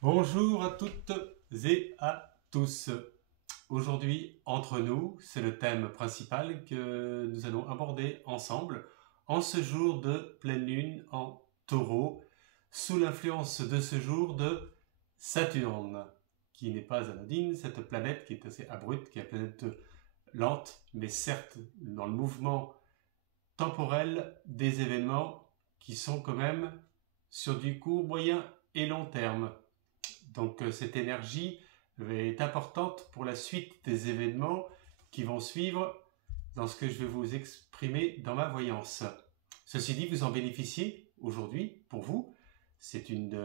Bonjour à toutes et à tous. Aujourd'hui, entre nous, c'est le thème principal que nous allons aborder ensemble en ce jour de pleine lune en taureau, sous l'influence de ce jour de Saturne, qui n'est pas anodine, cette planète qui est assez abrupte, qui est une planète lente, mais certes dans le mouvement temporel des événements qui sont quand même sur du court, moyen et long terme. Donc cette énergie est importante pour la suite des événements qui vont suivre dans ce que je vais vous exprimer dans ma voyance. Ceci dit, vous en bénéficiez aujourd'hui pour vous. C'est une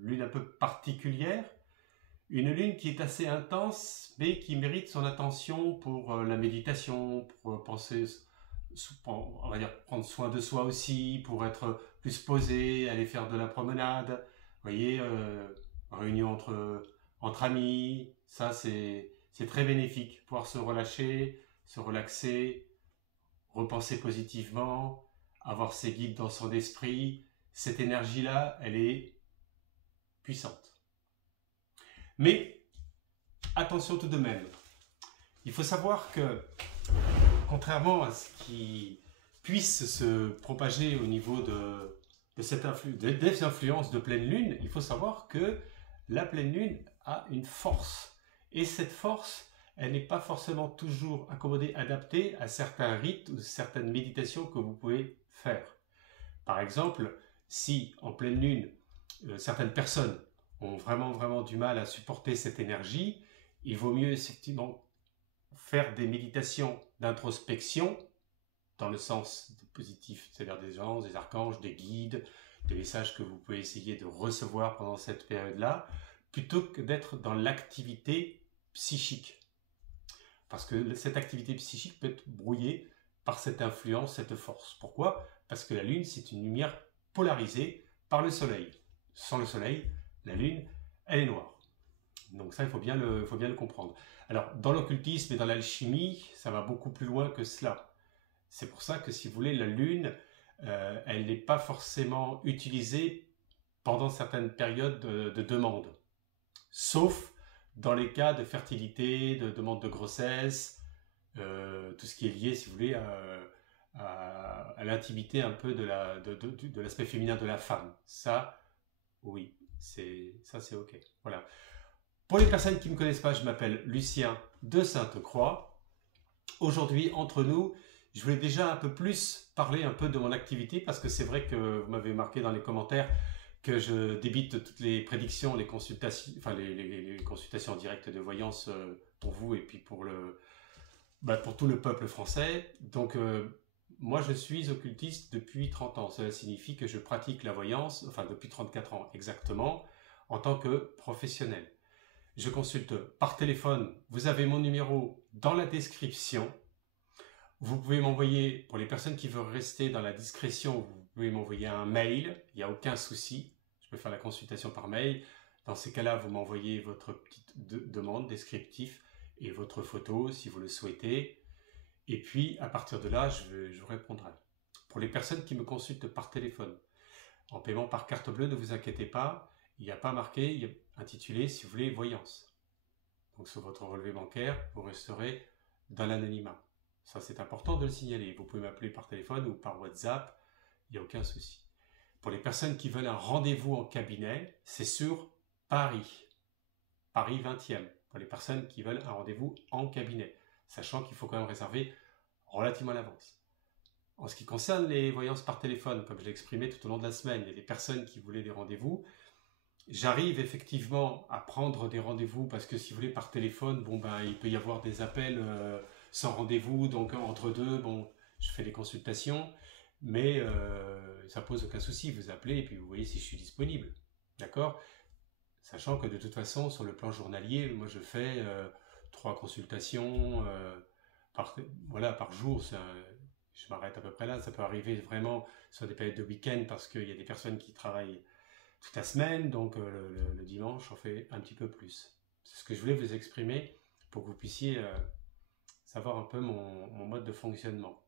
lune un peu particulière, une lune qui est assez intense, mais qui mérite son attention pour la méditation, pour penser, on va dire prendre soin de soi aussi, pour être plus posé, aller faire de la promenade. Vous voyez, réunion entre amis, ça c'est très bénéfique. Pouvoir se relâcher, se relaxer, repenser positivement, avoir ses guides dans son esprit. Cette énergie-là, elle est puissante. Mais attention tout de même. Il faut savoir que, contrairement à ce qui puisse se propager au niveau des influences de pleine lune, il faut savoir que la pleine lune a une force. Et cette force, elle n'est pas forcément toujours accommodée, adaptée à certains rites ou certaines méditations que vous pouvez faire. Par exemple, si en pleine lune, certaines personnes ont vraiment du mal à supporter cette énergie, il vaut mieux effectivement faire des méditations d'introspection dans le sens positif, c'est-à-dire des anges, des archanges, des guides, des messages que vous pouvez essayer de recevoir pendant cette période-là, plutôt que d'être dans l'activité psychique. Parce que cette activité psychique peut être brouillée par cette influence, cette force. Pourquoi? Parce que la Lune, c'est une lumière polarisée par le Soleil. Sans le Soleil, la Lune, elle est noire. Donc ça, il faut bien le comprendre. Alors, dans l'occultisme et dans l'alchimie, ça va beaucoup plus loin que cela. C'est pour ça que, si vous voulez, la Lune, elle n'est pas forcément utilisée pendant certaines périodes de demande. Sauf dans les cas de fertilité, de demande de grossesse, tout ce qui est lié, si vous voulez, à l'intimité un peu de l'aspect féminin de la femme. Ça, oui, ça c'est ok. Voilà. Pour les personnes qui ne me connaissent pas, je m'appelle Lucien de Sainte-Croix. Aujourd'hui, entre nous, je voulais déjà un peu plus parler un peu de mon activité parce que c'est vrai que vous m'avez marqué dans les commentaires que je débite toutes les prédictions, les consultations, enfin les consultations directes de voyance pour vous et puis pour tout le peuple français. Donc moi je suis occultiste depuis 30 ans. Cela signifie que je pratique la voyance, enfin depuis 34 ans exactement, en tant que professionnel. Je consulte par téléphone. Vous avez mon numéro dans la description. Vous pouvez m'envoyer, pour les personnes qui veulent rester dans la discrétion, vous pouvez m'envoyer un mail. Il n'y a aucun souci. Je peux faire la consultation par mail. Dans ces cas-là, vous m'envoyez votre petite demande, descriptif, et votre photo si vous le souhaitez. Et puis, à partir de là, je vous répondrai. Pour les personnes qui me consultent par téléphone, en paiement par carte bleue, ne vous inquiétez pas. Il n'y a pas marqué, il y a intitulé, si vous voulez, voyance. Donc sur votre relevé bancaire, vous resterez dans l'anonymat. Ça, c'est important de le signaler. Vous pouvez m'appeler par téléphone ou par WhatsApp, il n'y a aucun souci. Pour les personnes qui veulent un rendez-vous en cabinet, c'est sur Paris, Paris 20e. Pour les personnes qui veulent un rendez-vous en cabinet, sachant qu'il faut quand même réserver relativement à l'avance. En ce qui concerne les voyances par téléphone, comme je l'ai exprimé tout au long de la semaine, il y a des personnes qui voulaient des rendez-vous. J'arrive effectivement à prendre des rendez-vous parce que, si vous voulez, par téléphone, bon ben il peut y avoir des appels sans rendez-vous, donc entre deux, bon, je fais des consultations, mais ça pose aucun souci. Vous appelez et puis vous voyez si je suis disponible, d'accord? Sachant que de toute façon, sur le plan journalier, moi je fais 3 consultations voilà, par jour. Je m'arrête à peu près là. Ça peut arriver vraiment sur des périodes de week-end parce qu'il y a des personnes qui travaillent toute la semaine, donc le dimanche, on fait un petit peu plus. C'est ce que je voulais vous exprimer pour que vous puissiez savoir un peu mon mode de fonctionnement.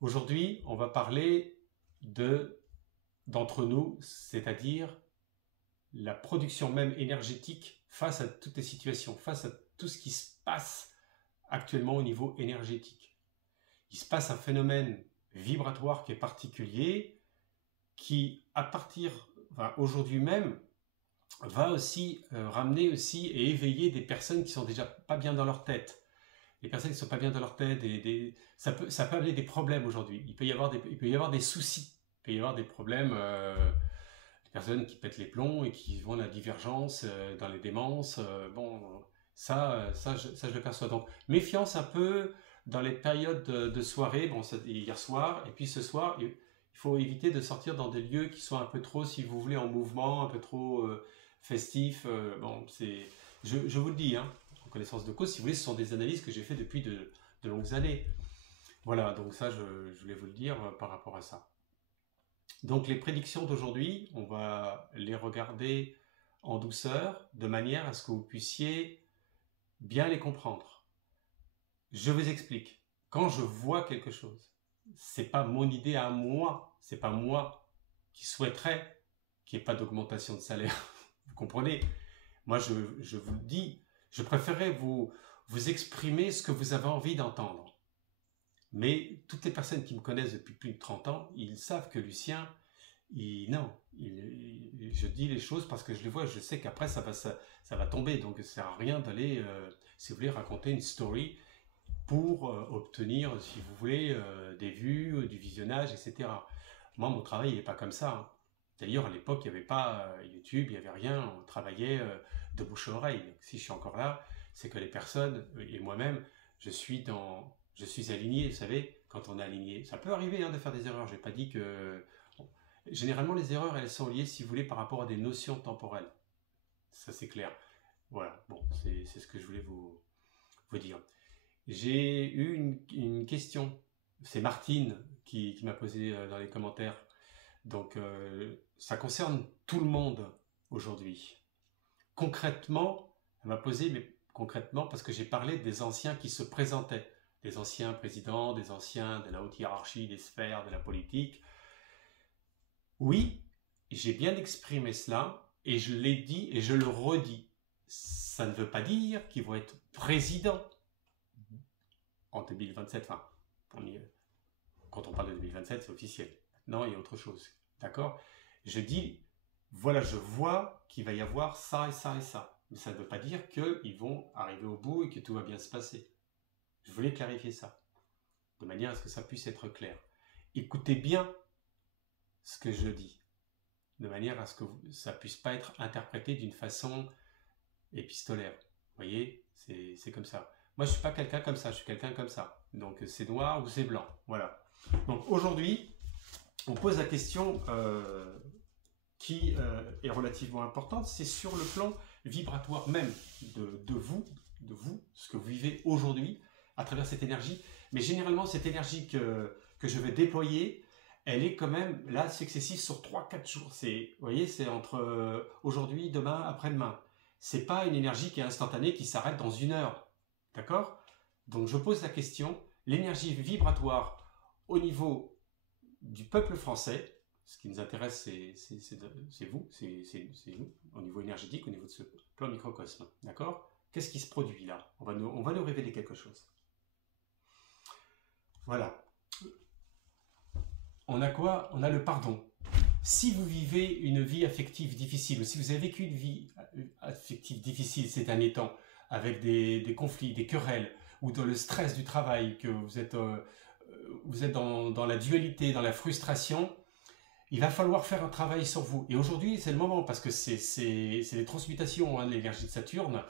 Aujourd'hui, on va parler d'entre nous, c'est-à-dire la production même énergétique face à toutes les situations, face à tout ce qui se passe actuellement au niveau énergétique. Il se passe un phénomène vibratoire qui est particulier, qui à partir, aujourd'hui même, va aussi ramener aussi et éveiller des personnes qui sont déjà pas bien dans leur tête. Les personnes qui sont pas bien dans leur tête, ça peut amener des problèmes aujourd'hui. Il peut y avoir des soucis, il peut y avoir des problèmes, des personnes qui pètent les plombs et qui vont à la divergence dans les démences. Je le perçois. Donc méfiance un peu dans les périodes de soirée. Bon, hier soir et puis ce soir, il faut éviter de sortir dans des lieux qui sont un peu trop, si vous voulez, en mouvement, un peu trop festifs. Je vous le dis, hein, en connaissance de cause, si vous voulez, ce sont des analyses que j'ai fait depuis de longues années. Voilà, donc ça, je voulais vous le dire par rapport à ça. Donc les prédictions d'aujourd'hui, on va les regarder en douceur, de manière à ce que vous puissiez bien les comprendre. Je vous explique. Quand je vois quelque chose, c'est pas mon idée à moi, c'est pas moi qui souhaiterais qu'il n'y ait pas d'augmentation de salaire. Vous comprenez? Moi, je vous le dis, je préférerais vous exprimer ce que vous avez envie d'entendre. Mais toutes les personnes qui me connaissent depuis plus de 30 ans, ils savent que Lucien, je dis les choses parce que je les vois, je sais qu'après ça va tomber, donc ça ne sert à rien d'aller, si vous voulez, raconter une story pour obtenir, si vous voulez, des vues, du visionnage, etc. Moi, mon travail, il n'est pas comme ça, hein. D'ailleurs, à l'époque, il n'y avait pas YouTube, il n'y avait rien, on travaillait de bouche à oreille. Donc, si je suis encore là, c'est que les personnes, et moi-même, je suis aligné, vous savez, quand on est aligné. Ça peut arriver de faire des erreurs, je n'ai pas dit que... Bon. Généralement, les erreurs, elles sont liées, si vous voulez, par rapport à des notions temporelles. Ça, c'est clair. Voilà, bon, c'est ce que je voulais vous dire. J'ai eu une question, c'est Martine qui m'a posé dans les commentaires. Donc, ça concerne tout le monde aujourd'hui. Concrètement, elle m'a posé, mais concrètement, parce que j'ai parlé des anciens qui se présentaient, des anciens présidents, des anciens de la haute hiérarchie, des sphères, de la politique. Oui, j'ai bien exprimé cela, et je l'ai dit et je le redis. Ça ne veut pas dire qu'ils vont être présidents en 2027, quand on parle de 2027, c'est officiel. Non, il y a autre chose. D'accord? Je dis, voilà, je vois qu'il va y avoir ça et ça et ça. Mais ça ne veut pas dire qu'ils vont arriver au bout et que tout va bien se passer. Je voulais clarifier ça, de manière à ce que ça puisse être clair. Écoutez bien ce que je dis, de manière à ce que ça ne puisse pas être interprété d'une façon épistolaire. Vous voyez, c'est comme ça. Moi, je ne suis pas quelqu'un comme ça, je suis quelqu'un comme ça. Donc, c'est noir ou c'est blanc. Voilà. Donc, aujourd'hui, on pose la question qui est relativement importante. C'est sur le plan vibratoire même de vous, ce que vous vivez aujourd'hui à travers cette énergie. Mais généralement, cette énergie que je vais déployer, elle est quand même là successive sur 3-4 jours. Vous voyez, c'est entre aujourd'hui, demain, après-demain. C'est pas une énergie qui est instantanée, qui s'arrête dans 1 heure. D'accord? Donc je pose la question, l'énergie vibratoire au niveau du peuple français, ce qui nous intéresse, c'est vous, c'est nous, au niveau énergétique, au niveau de ce plan microcosme. D'accord? Qu'est-ce qui se produit là? On va nous révéler quelque chose. Voilà. On a quoi? On a le pardon. Si vous vivez une vie affective difficile, ou si vous avez vécu une vie affective difficile ces derniers temps, avec des conflits, des querelles, ou dans le stress du travail, que vous êtes dans la dualité, dans la frustration, il va falloir faire un travail sur vous. Et aujourd'hui, c'est le moment, parce que c'est les transmutations de l'énergie de Saturne,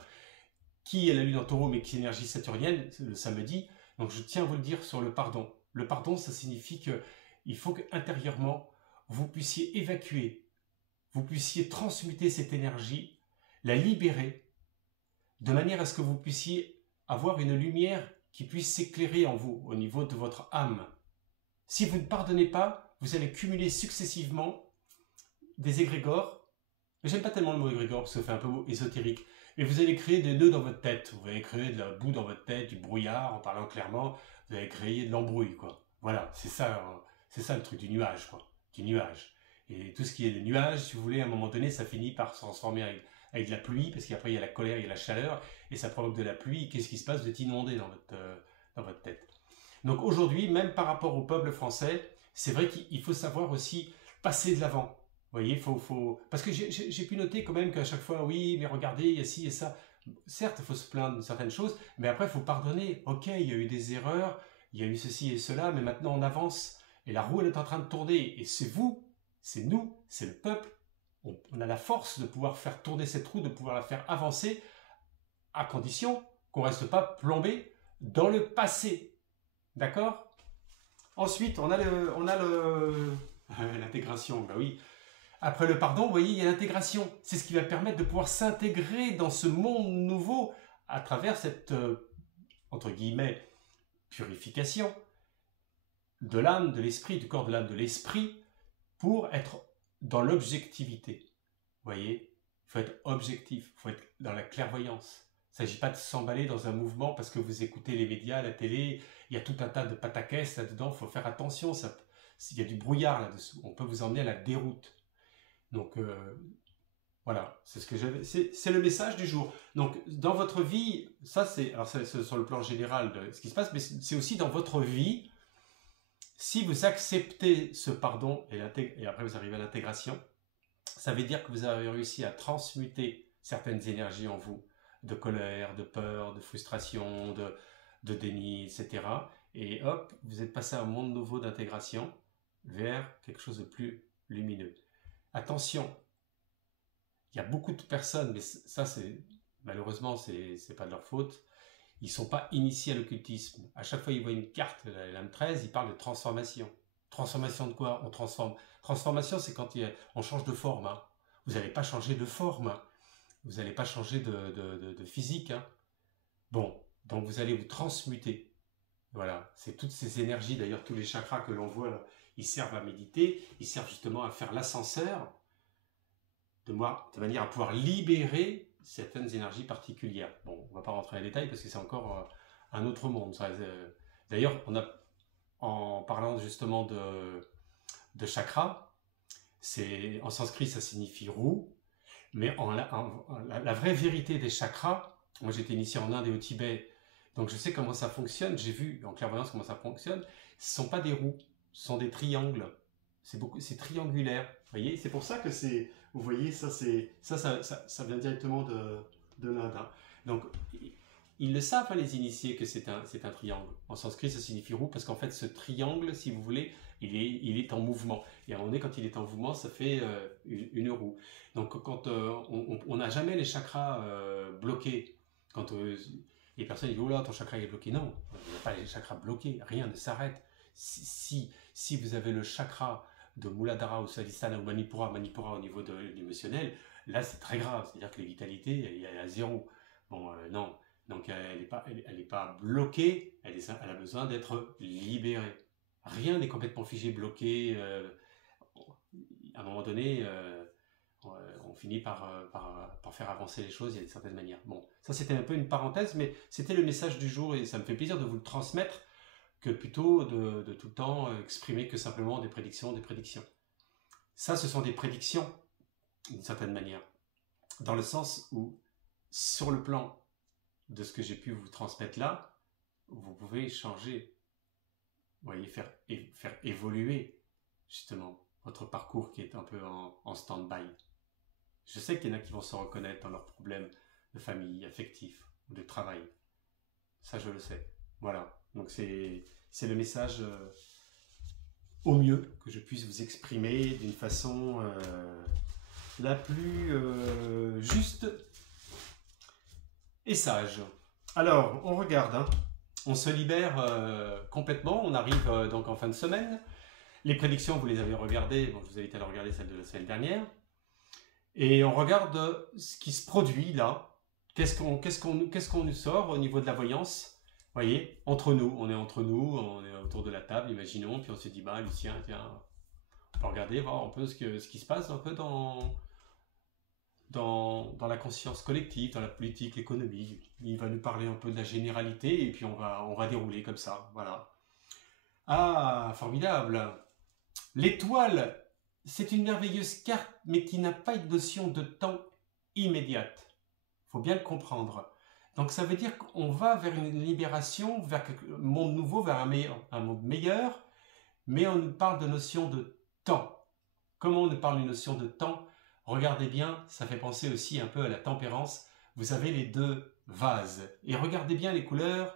qui est la lune en taureau, mais qui est l'énergie saturnienne, le samedi. Donc je tiens à vous le dire sur le pardon. Le pardon, ça signifie qu'il faut qu'intérieurement, vous puissiez évacuer, vous puissiez transmuter cette énergie, la libérer, de manière à ce que vous puissiez avoir une lumière qui puisse s'éclairer en vous, au niveau de votre âme. Si vous ne pardonnez pas, vous allez cumuler successivement des égrégores. J'aime pas tellement le mot égrégore parce que ça fait un peu ésotérique. Mais vous allez créer des nœuds dans votre tête. Vous allez créer de la boue dans votre tête, du brouillard, en parlant clairement. Vous allez créer de l'embrouille, quoi. Voilà, c'est ça le truc du nuage, quoi. Du nuage. Et tout ce qui est des nuages, si vous voulez, à un moment donné, ça finit par se transformer avec de la pluie, parce qu'après il y a la colère, il y a la chaleur, et ça provoque de la pluie. Qu'est-ce qui se passe? Vous êtes inondé dans votre tête. Donc aujourd'hui, même par rapport au peuple français, c'est vrai qu'il faut savoir aussi passer de l'avant. Vous voyez, parce que j'ai pu noter quand même qu'à chaque fois, oui, mais regardez, il y a ci et ça. Certes, il faut se plaindre de certaines choses, mais après, il faut pardonner. Ok, il y a eu des erreurs, il y a eu ceci et cela, mais maintenant on avance. Et la roue, elle est en train de tourner. Et c'est vous, c'est nous, c'est le peuple. On a la force de pouvoir faire tourner cette roue, de pouvoir la faire avancer, à condition qu'on ne reste pas plombé dans le passé. D'accord? Ensuite, on a l'intégration, bah oui. Après le pardon, vous voyez, il y a l'intégration. C'est ce qui va permettre de pouvoir s'intégrer dans ce monde nouveau à travers cette, entre guillemets, purification de l'âme, de l'esprit, du corps de l'âme, de l'esprit, pour être dans l'objectivité. Vous voyez, il faut être objectif, il faut être dans la clairvoyance. Il ne s'agit pas de s'emballer dans un mouvement parce que vous écoutez les médias, la télé, il y a tout un tas de pataquès là-dedans, il faut faire attention, il y a du brouillard là-dessous, on peut vous emmener à la déroute. Donc voilà, c'est ce que j'avais. C'est le message du jour. Donc dans votre vie, ça c'est sur le plan général de ce qui se passe, mais c'est aussi dans votre vie. Si vous acceptez ce pardon et après vous arrivez à l'intégration, ça veut dire que vous avez réussi à transmuter certaines énergies en vous, de colère, de peur, de frustration, de déni, etc. Et hop, vous êtes passé à un monde nouveau d'intégration vers quelque chose de plus lumineux. Attention, il y a beaucoup de personnes, mais ça c'est malheureusement c'est pas de leur faute. Ils sont pas initiés à l'occultisme. À chaque fois ils voient une carte, la lame 13, ils parlent de transformation. Transformation de quoi? On transforme. Transformation, c'est quand on change de forme. Hein. Vous n'allez pas changer de forme. Hein. Vous n'allez pas changer de physique. Hein. Bon, donc vous allez vous transmuter. Voilà, c'est toutes ces énergies, d'ailleurs tous les chakras que l'on voit, là, ils servent à méditer, ils servent justement à faire l'ascenseur, de manière à pouvoir libérer certaines énergies particulières. Bon, on ne va pas rentrer dans les détails parce que c'est encore un autre monde. D'ailleurs, en parlant justement de chakras, en sanskrit ça signifie roue, mais la vraie vérité des chakras, moi j'étais initié en Inde et au Tibet, donc je sais comment ça fonctionne, j'ai vu en clairvoyance comment ça fonctionne, ce ne sont pas des roues, ce sont des triangles, c'est triangulaire, vous voyez, c'est pour ça que vous voyez, ça vient directement de l'Inde, hein. Donc ils le savent, hein, les initiés, que c'est un triangle. En sanskrit, ça signifie roue parce qu'en fait, ce triangle, si vous voulez, il est en mouvement. Et à un moment donné, quand il est en mouvement, ça fait une roue. Donc, quand on n'a jamais les chakras bloqués, quand les personnes disent « Oh là, ton chakra est bloqué », non, il n'y a pas les chakras bloqués, rien ne s'arrête. Si vous avez le chakra de Muladhara ou Swadhisthana ou Manipura au niveau de l'émotionnel, là, c'est très grave. C'est-à-dire que les vitalités, elle est à zéro. Bon, non. Donc elle n'est pas bloquée, elle a besoin d'être libérée. Rien n'est complètement figé, bloqué. À un moment donné, on finit par faire avancer les choses, il y a de certaines manières. Bon, ça c'était un peu une parenthèse, mais c'était le message du jour et ça me fait plaisir de vous le transmettre que plutôt de tout le temps exprimer que simplement des prédictions. Ça, ce sont des prédictions d'une certaine manière, dans le sens où, sur le plan de ce que j'ai pu vous transmettre là, vous pouvez changer, vous voyez, faire évoluer justement votre parcours qui est un peu en stand-by. Je sais qu'il y en a qui vont se reconnaître dans leurs problèmes de famille, affectifs ou de travail. Ça, je le sais. Voilà. Donc c'est le message au mieux que je puisse vous exprimer d'une façon la plus juste et sage. Alors, on regarde, hein. On se libère complètement, on arrive donc en fin de semaine. Les prédictions, vous les avez regardées, bon, je vous invite à les regarder, celles de la semaine dernière. Et on regarde ce qui se produit là. Qu'est-ce qu'on nous sort au niveau de la voyance? Vous voyez, entre nous, on est autour de la table, imaginons, puis on se dit, bah Lucien, tiens, on peut regarder, voir un peu ce qui se passe un peu dans la conscience collective, dans la politique, l'économie. Il va nous parler un peu de la généralité et puis on va dérouler comme ça. Voilà. Ah, formidable. L'étoile c'est une merveilleuse carte, mais qui n'a pas une notion de temps immédiate. Il faut bien le comprendre. Donc ça veut dire qu'on va vers une libération, vers un monde nouveau, vers un monde meilleur, mais on nous parle de notion de temps. Comment on nous parle d'une notion de temps? Regardez bien, ça fait penser aussi un peu à la tempérance. Vous avez les deux vases. Et regardez bien les couleurs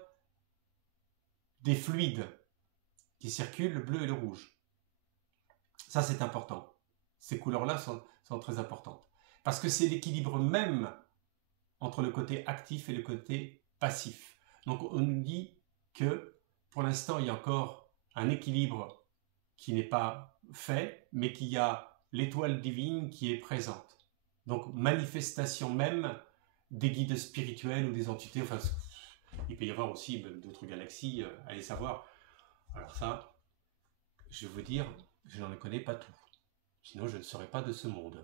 des fluides qui circulent, le bleu et le rouge. Ça, c'est important. Ces couleurs-là sont très importantes. Parce que c'est l'équilibre même entre le côté actif et le côté passif. Donc, on nous dit que, pour l'instant, il y a encore un équilibre qui n'est pas fait, mais qu'il y a l'étoile divine qui est présente. Donc, manifestation même des guides spirituels ou des entités, enfin, il peut y avoir aussi d'autres galaxies, allez savoir. Alors ça, je vais vous dire, je n'en connais pas tout. Sinon, je ne serais pas de ce monde.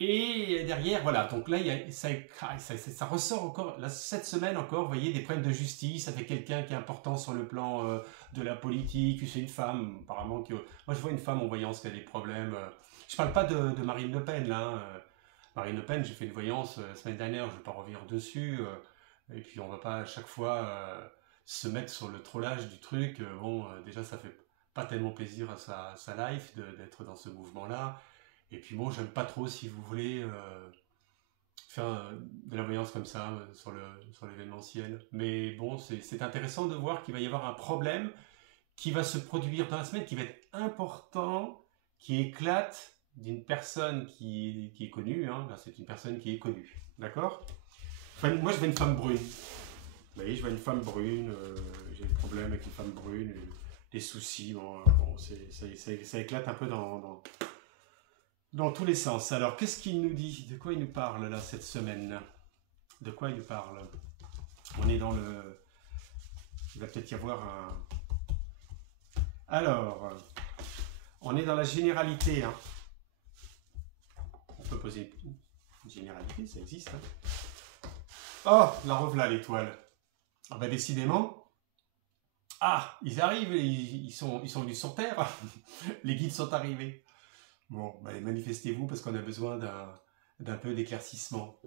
Et derrière, voilà, donc là, ça ressort encore, là, cette semaine encore, vous voyez, des problèmes de justice avec quelqu'un qui est important sur le plan de la politique, c'est une femme, apparemment, moi je vois une femme en voyance qui a des problèmes, je parle pas de Marine Le Pen, là, hein. Marine Le Pen, j'ai fait une voyance la semaine dernière, je ne vais pas revenir dessus, et puis on va pas à chaque fois se mettre sur le trollage du truc, déjà ça fait pas tellement plaisir à sa life d'être dans ce mouvement-là. Et puis bon, j'aime pas trop, si vous voulez, faire de la voyance comme ça sur l'événementiel. Mais bon, c'est intéressant de voir qu'il va y avoir un problème qui va se produire dans la semaine, qui va être important, qui éclate d'une personne qui est connue. Hein. Là, c'est une personne qui est connue. D'accord? Enfin, moi, je vois une femme brune. Vous voyez, je vois une femme brune. J'ai des problèmes avec une femme brune, des soucis. Ça éclate un peu dans tous les sens. Alors, qu'est-ce qu'il nous dit? De quoi il nous parle, là, cette semaine? De quoi il nous parle? On est dans le... Il va peut-être y avoir un... Alors, on est dans la généralité. Hein. On peut poser une généralité, ça existe. Hein. Oh, la revoilà, l'étoile. Ah ben, décidément... Ah, ils arrivent, ils sont venus sur Terre. Les guides sont arrivés. Bon, bah, manifestez-vous parce qu'on a besoin d'un peu d'éclaircissement.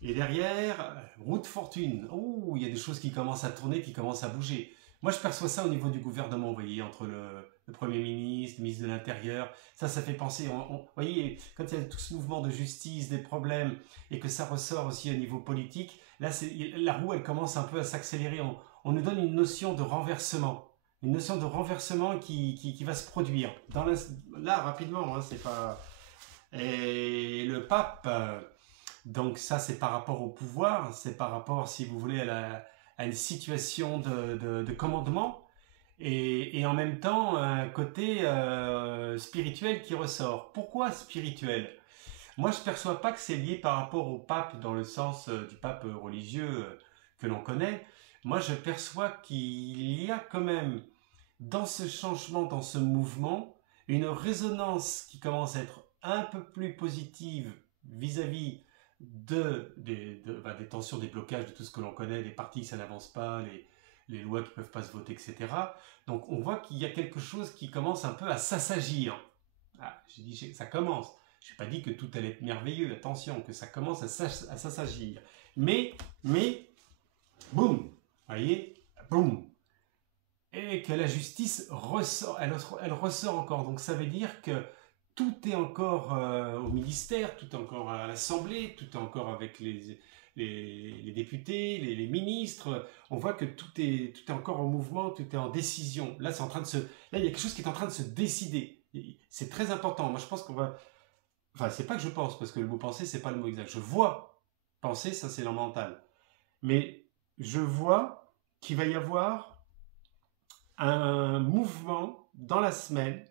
Et derrière, roue de fortune. Oh, il y a des choses qui commencent à tourner, qui commencent à bouger. Moi, je perçois ça au niveau du gouvernement, vous voyez, entre le Premier ministre, le ministre de l'Intérieur. Ça fait penser, vous voyez, quand il y a tout ce mouvement de justice, des problèmes, et que ça ressort aussi au niveau politique, là, la roue, elle commence un peu à s'accélérer. On nous donne une notion de renversement. Une notion de renversement qui va se produire. Là, rapidement, hein, c'est pas... Et le pape, donc ça, c'est par rapport au pouvoir, c'est par rapport, si vous voulez, à une situation de commandement, et en même temps, un côté spirituel qui ressort. Pourquoi spirituel? Moi, je ne perçois pas que c'est lié par rapport au pape, dans le sens du pape religieux que l'on connaît. Moi, je perçois qu'il y a quand même, dans ce changement, dans ce mouvement, une résonance qui commence à être un peu plus positive vis-à-vis des tensions, des blocages, de tout ce que l'on connaît, les partis que ça n'avance pas, les lois qui ne peuvent pas se voter, etc. Donc, on voit qu'il y a quelque chose qui commence un peu à s'assagir. Ah, j'ai dit que ça commence. Je n'ai pas dit que tout allait être merveilleux, attention, que ça commence à s'assagir. Mais, boum, voyez, boum. Et que la justice ressort, elle ressort encore. Donc ça veut dire que tout est encore au ministère, tout est encore à l'Assemblée, tout est encore avec les députés, les ministres. On voit que tout est encore en mouvement, tout est en décision. Là, il y a quelque chose qui est en train de se décider. C'est très important. Moi, je pense qu'on va... Enfin, c'est pas que je pense, parce que le mot penser, c'est pas le mot exact. Je vois. Penser, ça, c'est le mental. Mais je vois qu'il va y avoir un mouvement dans la semaine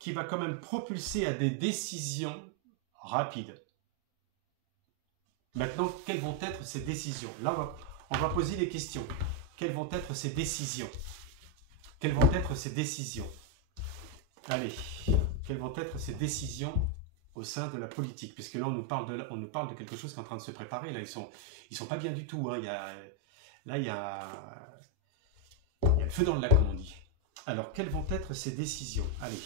qui va quand même propulser à des décisions rapides. Maintenant, quelles vont être ces décisions? Là, on va poser des questions. Quelles vont être ces décisions? Quelles vont être ces décisions? Allez, quelles vont être ces décisions au sein de la politique? Puisque là, on nous parle de quelque chose qui est en train de se préparer. Là, ils sont pas bien du tout. Hein. Il y a le feu dans le lac, comme on dit. Alors, quelles vont être ces décisions? Allez,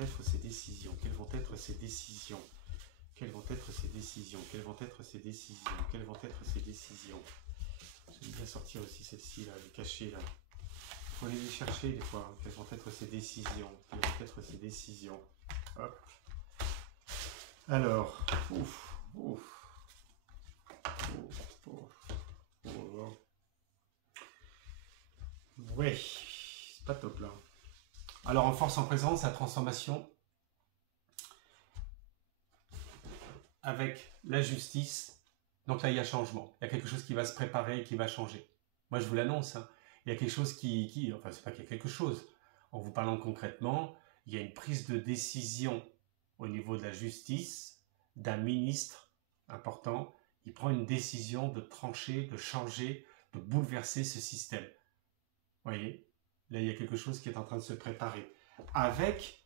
être ces décisions? Quelles vont être ces décisions? Quelles vont être ces décisions? Quelles vont être ces décisions? Quelles vont être ces décisions? J'aime bien sortir aussi celle-ci, là, les cachets, là. Il faut aller les chercher, des fois. Hein. Quelles vont être ces décisions? Quelles vont être ces décisions? Hop. Alors, ouf, ouf, ouf, ouf, ouf. Ouais, c'est pas top, là. Alors, en force en présence, la transformation avec la justice. Donc là, il y a changement. Il y a quelque chose qui va se préparer et qui va changer. Moi, je vous l'annonce. Hein. Il y a quelque chose enfin, c'est pas qu'il y a quelque chose. En vous parlant concrètement, il y a une prise de décision au niveau de la justice d'un ministre important. Il prend une décision de trancher, de changer, de bouleverser ce système. Vous voyez? Là, il y a quelque chose qui est en train de se préparer. Avec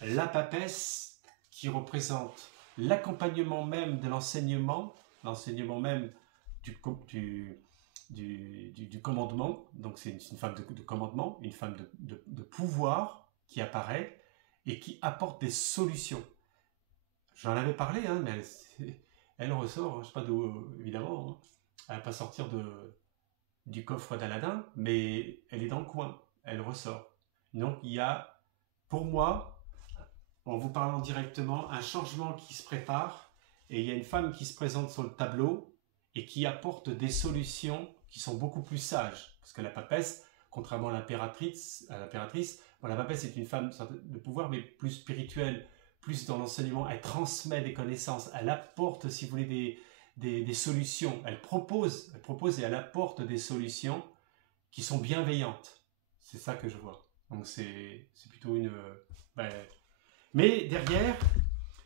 la papesse qui représente l'accompagnement même de l'enseignement même du commandement. Donc c'est une femme de commandement, une femme de pouvoir qui apparaît et qui apporte des solutions. J'en avais parlé, hein, mais elle ressort, je ne sais pas d'où, évidemment, hein. Elle ne va pas sortir du coffre d'Aladin, mais elle est dans le coin, elle ressort. Donc il y a, pour moi, en vous parlant directement, un changement qui se prépare, et il y a une femme qui se présente sur le tableau et qui apporte des solutions qui sont beaucoup plus sages. Parce que la papesse, contrairement à l'impératrice, bon, la papesse est une femme de pouvoir, mais plus spirituelle, plus dans l'enseignement. Elle transmet des connaissances, elle apporte, si vous voulez, des solutions. Elle propose et elle apporte des solutions qui sont bienveillantes. C'est ça que je vois. Donc c'est plutôt une... Mais derrière,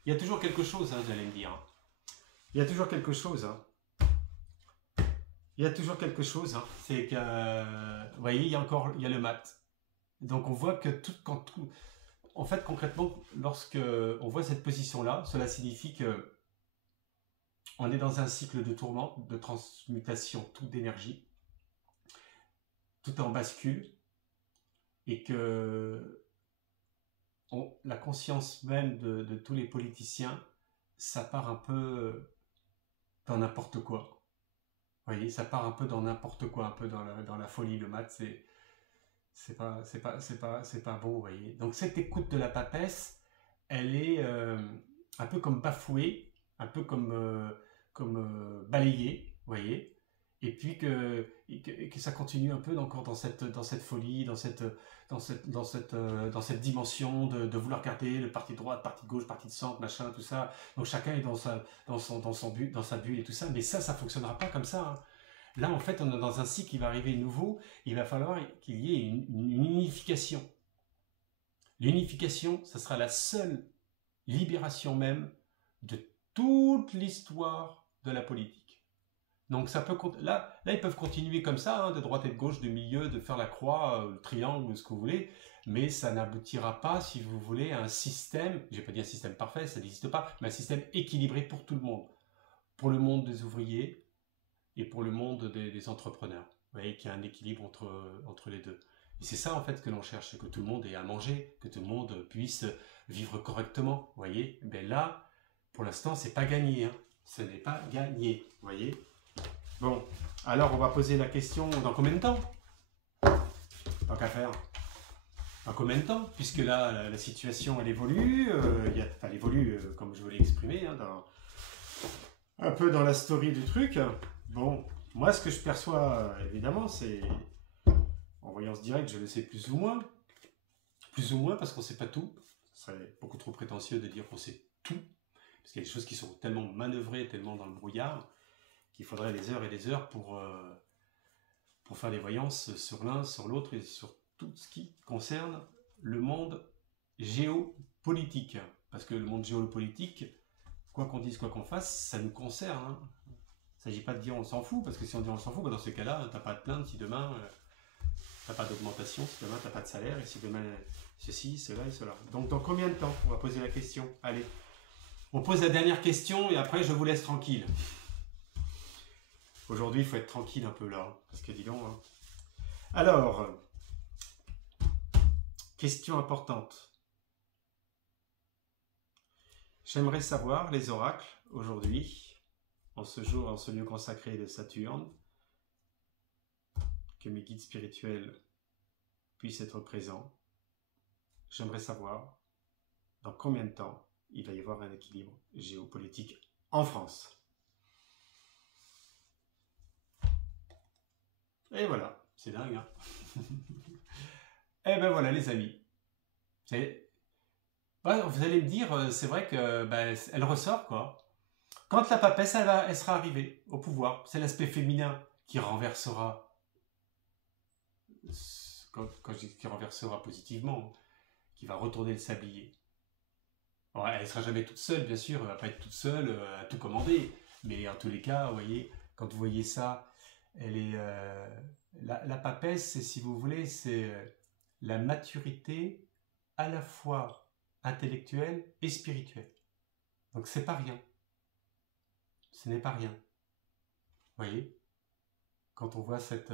il y a toujours quelque chose, hein, vous allez me dire. Il y a toujours quelque chose. Hein. Il y a toujours quelque chose. Hein. C'est que, vous voyez, il y a le mat. Donc on voit que en fait, concrètement, lorsque on voit cette position-là, cela signifie que on est dans un cycle de tourment, de transmutation, tout d'énergie. Tout est en bascule. Et que la conscience même de tous les politiciens, ça part un peu dans n'importe quoi. Vous voyez, ça part un peu dans n'importe quoi, un peu dans la folie. Le mat, c'est pas bon, vous voyez. Donc cette écoute de la papesse, elle est un peu comme bafouée, un peu comme balayée, vous voyez. Et puis que ça continue un peu encore dans cette folie, dans cette dimension de vouloir garder le parti de droite, parti de gauche, parti de centre, machin, tout ça. Donc chacun est dans sa bulle et tout ça. Mais ça fonctionnera pas comme ça. Hein. Là, en fait, on est dans un cycle qui va arriver nouveau. Il va falloir qu'il y ait une unification. L'unification, ça sera la seule libération même de toute l'histoire de la politique. Donc ça peut là ils peuvent continuer comme ça, hein, de droite et de gauche, de milieu, de faire la croix, le triangle, ce que vous voulez, mais ça n'aboutira pas, si vous voulez, à un système, je vais pas dire un système parfait, ça n'existe pas, mais un système équilibré pour tout le monde. Pour le monde des ouvriers et pour le monde des entrepreneurs. Vous voyez qu'il y a un équilibre entre les deux. Et c'est ça en fait que l'on cherche, c'est que tout le monde ait à manger, que tout le monde puisse vivre correctement. Vous voyez, ben là, pour l'instant, c'est pas gagné. Hein. Ce n'est pas gagné. Vous voyez. Bon, alors on va poser la question dans combien de temps? Tant qu'à faire. Dans combien de temps? Puisque là, la situation, elle évolue. Elle évolue, comme je vous l'ai exprimé, hein, un peu dans la story du truc. Bon, moi, ce que je perçois, évidemment, c'est... En voyant ce direct, je le sais plus ou moins. Plus ou moins, parce qu'on ne sait pas tout. Ce serait beaucoup trop prétentieux de dire qu'on sait tout. Parce qu'il y a des choses qui sont tellement manœuvrées, tellement dans le brouillard, qu'il faudrait des heures et des heures pour faire des voyances sur l'un, sur l'autre et sur tout ce qui concerne le monde géopolitique. Parce que le monde géopolitique, quoi qu'on dise, quoi qu'on fasse, ça nous concerne. Hein. Il ne s'agit pas de dire on s'en fout, parce que si on dit on s'en fout, bah dans ce cas-là, tu n'as pas à te plaindre si demain tu n'as pas d'augmentation, si demain tu n'as pas de salaire, et si demain ceci, cela et cela. Donc dans combien de temps? On va poser la question. Allez, on pose la dernière question et après je vous laisse tranquille. Aujourd'hui, il faut être tranquille un peu là, parce que dis donc. Hein. Alors, question importante. J'aimerais savoir, les oracles, aujourd'hui, en ce jour, en ce lieu consacré de Saturne, que mes guides spirituels puissent être présents. J'aimerais savoir dans combien de temps il va y avoir un équilibre géopolitique en France. Et voilà, c'est dingue, hein. Et ben voilà, les amis. Vous allez me dire, c'est vrai que elle ressort, quoi. Quand la papesse, elle sera arrivée au pouvoir, c'est l'aspect féminin qui renversera. Quand je dis qui renversera positivement, qui va retourner le sablier. Bon, elle ne sera jamais toute seule, bien sûr, elle ne va pas être toute seule à tout commander. Mais en tous les cas, vous voyez, quand vous voyez ça, elle est la papesse, si vous voulez, c'est la maturité à la fois intellectuelle et spirituelle. Donc c'est pas rien. Ce n'est pas rien. Vous voyez, quand on voit cette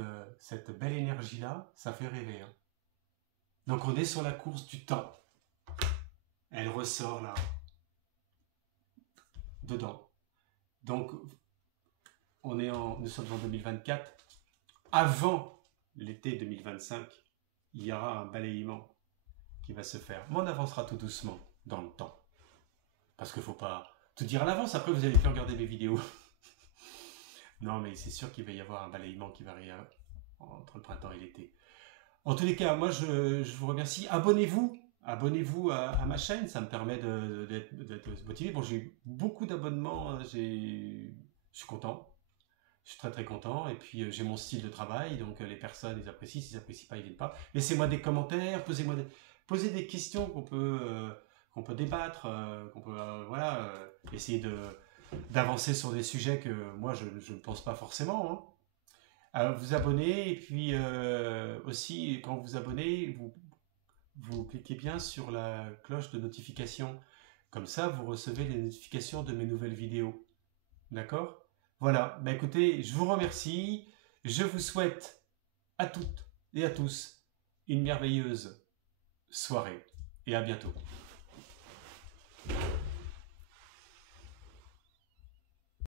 belle énergie-là, ça fait rêver, hein. Donc on est sur la course du temps. Elle ressort là, dedans. Donc nous sommes en 2024. Avant l'été 2025, il y aura un balayement qui va se faire. Mais on avancera tout doucement dans le temps. Parce qu'il ne faut pas tout dire à l'avance, après vous allez plus regarder mes vidéos. Non, mais c'est sûr qu'il va y avoir un balayement qui va arriver entre le printemps et l'été. En tous les cas, moi je vous remercie. Abonnez-vous à ma chaîne, ça me permet d'être motivé. Bon, j'ai eu beaucoup d'abonnements, je suis content. Je suis très très content, et puis j'ai mon style de travail, donc les personnes ils apprécient, s'ils n'apprécient pas ils viennent pas. Laissez-moi des commentaires, posez des questions qu'on peut débattre, qu'on peut essayer d'avancer sur des sujets que moi je ne pense pas forcément, hein. Alors, vous abonnez, et puis aussi quand vous abonnez, vous cliquez bien sur la cloche de notification, comme ça vous recevez les notifications de mes nouvelles vidéos, d'accord? Voilà, écoutez, je vous remercie, je vous souhaite à toutes et à tous une merveilleuse soirée et à bientôt.